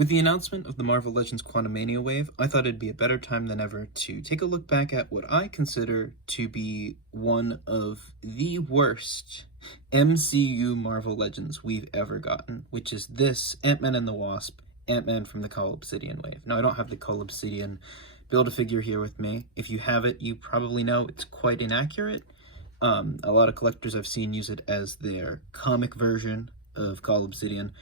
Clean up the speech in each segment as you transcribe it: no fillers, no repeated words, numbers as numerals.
With the announcement of the Marvel Legends Quantumania wave, I thought it'd be a better time than ever to take a look back at what I consider to be one of the worst MCU Marvel Legends we've ever gotten, which is this Ant-Man and the Wasp, Ant-Man from the Call Obsidian wave. Now, I don't have the Call Obsidian Build-A-Figure here with me. If you have it, you probably know it's quite inaccurate. A lot of collectors I've seen use it as their comic version of Call Obsidian.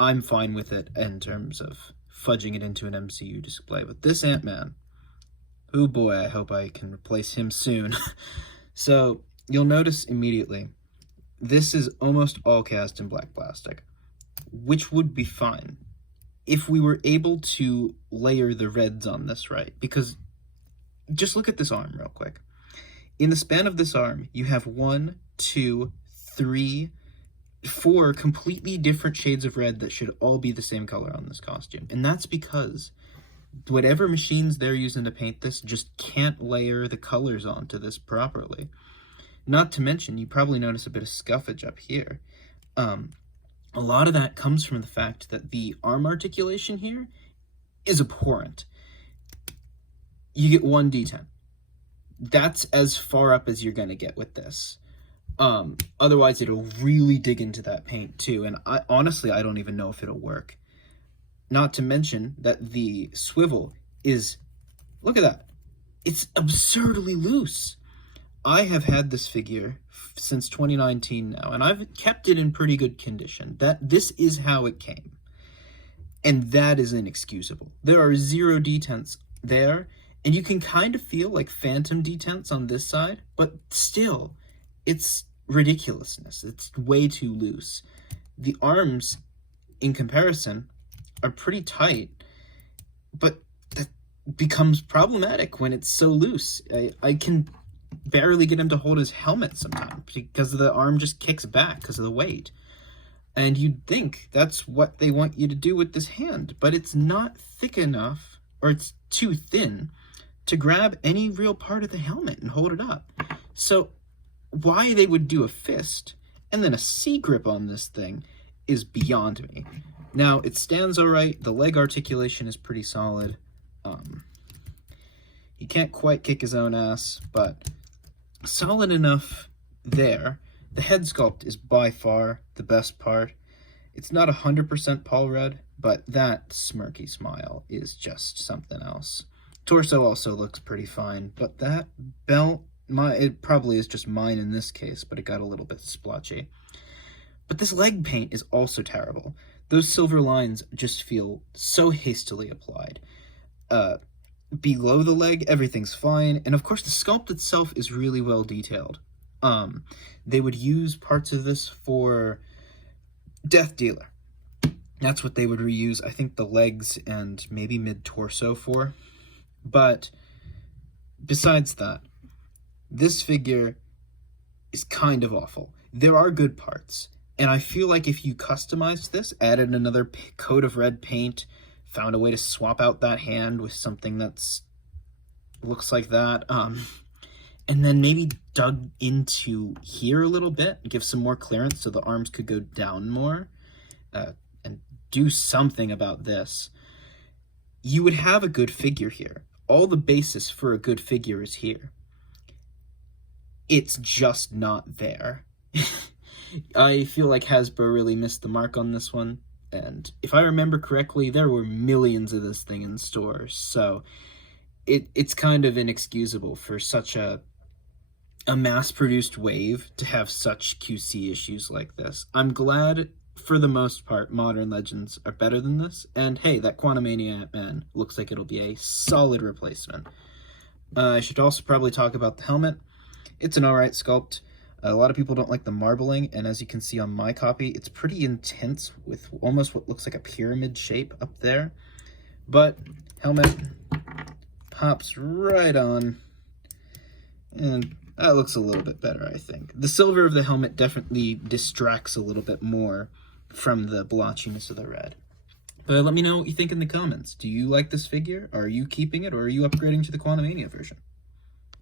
I'm fine with it in terms of fudging it into an MCU display, but this Ant-Man, oh boy, I hope I can replace him soon. So, you'll notice immediately, this is almost all cast in black plastic, which would be fine if we were able to layer the reds on this right, because just look at this arm real quick. In the span of this arm, you have 1, 2, 3, 4 completely different shades of red that should all be the same color on this costume. And that's because whatever machines they're using to paint this just can't layer the colors onto this properly. Not to mention, you probably notice a bit of scuffage up here. A lot of that comes from the fact that the arm articulation here is abhorrent. You get 1 D10. That's as far up as you're going to get with this. Otherwise, it'll really dig into that paint too, and honestly, I don't even know if it'll work. Not to mention that the swivel is, look at that, it's absurdly loose. I have had this figure since 2019 now, and I've kept it in pretty good condition. This is how it came, and that is inexcusable. There are 0 detents there, and you can kind of feel like phantom detents on this side, but still, it's ridiculousness. It's way too loose. The arms, in comparison, are pretty tight, but that becomes problematic when it's so loose. I can barely get him to hold his helmet sometimes because the arm just kicks back because of the weight. And you'd think that's what they want you to do with this hand, but it's not thick enough, or it's too thin, to grab any real part of the helmet and hold it up. So why they would do a fist and then a C-grip on this thing is beyond me. Now, it stands alright, the leg articulation is pretty solid. He can't quite kick his own ass, but solid enough there. The head sculpt is by far the best part. It's not 100% Paul Rudd, but that smirky smile is just something else. Torso also looks pretty fine, but that belt, it probably is just mine in this case, but it got a little bit splotchy. But this leg paint is also terrible. Those silver lines just feel so hastily applied. Below the leg, everything's fine, and of course the sculpt itself is really well detailed. They would use parts of this for Death Dealer. That's what they would reuse, I think, the legs and maybe mid-torso for. But besides that, this figure is kind of awful. There are good parts, and I feel like if you customized this, added another coat of red paint, found a way to swap out that hand with something that's looks like that, and then maybe dug into here a little bit, give some more clearance so the arms could go down more, and do something about this, you would have a good figure here. All the basis for a good figure is here. It's just not there. I feel like Hasbro really missed the mark on this one, and if I remember correctly, there were millions of this thing in stores, so it's kind of inexcusable for such a mass-produced wave to have such QC issues like this. I'm glad, for the most part, Modern Legends are better than this, and hey, that Quantumania Ant-Man looks like it'll be a solid replacement. I should also probably talk about the helmet. It's an alright sculpt. A lot of people don't like the marbling, and as you can see on my copy, it's pretty intense with almost what looks like a pyramid shape up there. But helmet pops right on, and that looks a little bit better, I think. The silver of the helmet definitely distracts a little bit more from the blotchiness of the red. But let me know what you think in the comments. Do you like this figure? Are you keeping it, or are you upgrading to the Quantumania version?